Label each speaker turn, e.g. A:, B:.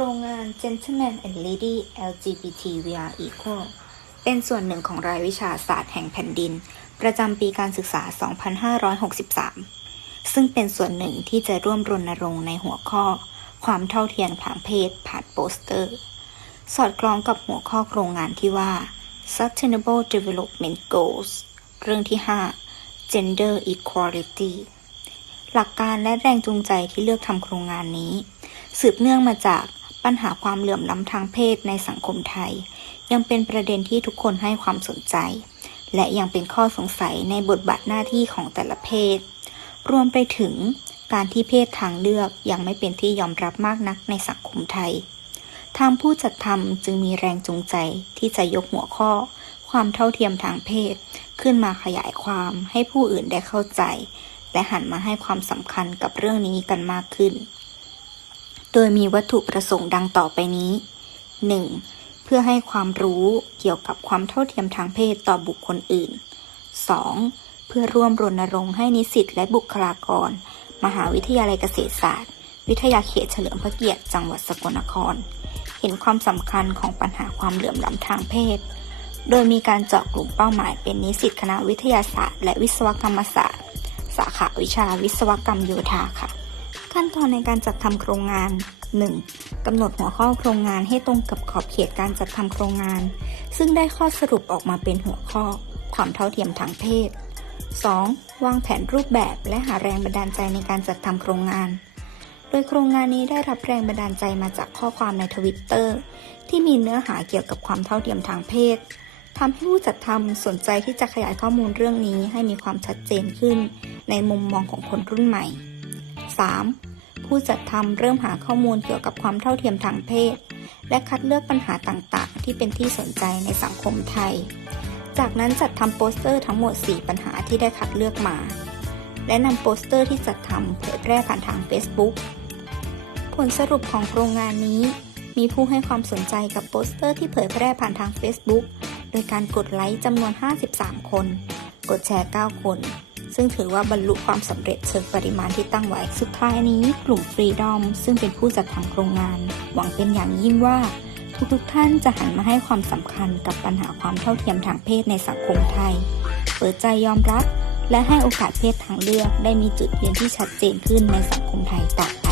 A: ครงงาน Gentleman and Lady LGBT We Are Equal เป็นส่วนหนึ่งของรายวิชาศาสตร์แห่งแผ่นดิน ประจำปีการศึกษา 2563 ซึ่งเป็นส่วนหนึ่งที่จะร่วมรณรงค์ในหัวข้อ ความเท่าเทียมทางเพศผ่านโปสเตอร์ สอดคล้องกับหัวข้อโครงงานที่ว่า Sustainable Development Goals เรื่องที่ 5 Gender Equality หลักการและแรงจูงใจที่เลือกทำโครงงานนี้ สืบเนื่องมาจาก ปัญหาความเหลื่อมล้ำทางเพศในสังคมไทย ยังเป็นประเด็นที่ทุกคนให้ความสนใจ และยังเป็นข้อสงสัยในบทบาทหน้าที่ของแต่ละเพศ รวมไปถึงการที่เพศทางเลือกยังไม่เป็นที่ยอมรับมากนักในสังคมไทย ทางผู้จัดทำจึงมีแรงจูงใจที่จะยกหัวข้อ ความเท่าเทียมทางเพศ ขึ้นมาขยายความให้ผู้อื่นได้เข้าใจ และหันมาให้ความสำคัญกับเรื่องนี้กันมากขึ้น โดยมีวัตถุประสงค์ดังต่อไปนี้ 1. เพื่อให้ความรู้เกี่ยวกับความเท่าเทียมทางเพศต่อบุคคลอื่น 2. เพื่อร่วมรณรงค์ให้นิสิตและบุคลากร มหาวิทยาลัยเกษตรศาสตร์ วิทยาเขตเฉลิมพระเกียรติจังหวัดสกลนคร เห็นความสำคัญของปัญหาความเหลื่อมล้ำทางเพศ โดยมีการเจาะกลุ่มเป้าหมายเป็นนิสิตคณะวิทยาศาสตร์ และวิศวกรรมศาสตร์ สาขาวิชาวิศวกรรมโยธาค่ะ ขั้นตอนในการจัดทำโครงงาน 1. กำหนดหัวข้อโครงงานให้ตรงกับขอบเขตการจัดทำโครงงาน ซึ่งได้ข้อสรุปออกมาเป็นหัวข้อ ความเท่าเทียมทางเพศ 2. วางแผนรูปแบบและหาแรงบันดาลใจในการจัดทำโครงงาน โดยโครงงานนี้ได้รับแรงบันดาลใจมาจากข้อความในทวิตเตอร์ที่มีเนื้อหาเกี่ยวกับความเท่าเทียมทางเพศทำให้ผู้จัดทำสนใจที่จะขยายข้อมูลเรื่องนี้ให้มีความชัดเจนขึ้น ในมุมมองของคนรุ่นใหม่ 3. ผู้จัดทำเริ่มหาข้อมูลเกี่ยวกับความเท่าเทียมทางเพศ และคัดเลือกปัญหาต่างๆ ที่เป็นที่สนใจในสังคมไทย จากนั้นจัดทำโปสเตอร์ทั้งหมด 4 ปัญหาที่ได้คัดเลือกมา และนำโปสเตอร์ที่จัดทำเผยแพร่ผ่านทาง Facebook ผลสรุปของโครงงานนี้ มีผู้ให้ความสนใจกับโปสเตอร์ที่เผยแพร่ผ่านทาง Facebook โดยการกดไลค์จำนวน 53 คน กดแชร์ 9 คน ซึ่งถือว่าบรรลุความสำเร็จเชิงปริมาณที่ตั้งไว้ สุดท้ายนี้กลุ่มฟรีดอมซึ่งเป็นผู้จัดทำโครงงาน หวังเป็นอย่างยิ่งว่า ทุกๆท่านจะหันมาให้ความสำคัญกับปัญหาความเท่าเทียมทางเพศในสังคมไทย เปิดใจยอมรับ และให้โอกาสเพศทางเลือกได้มีจุดยืนที่ชัดเจนขึ้นในสังคมไทยต่อไป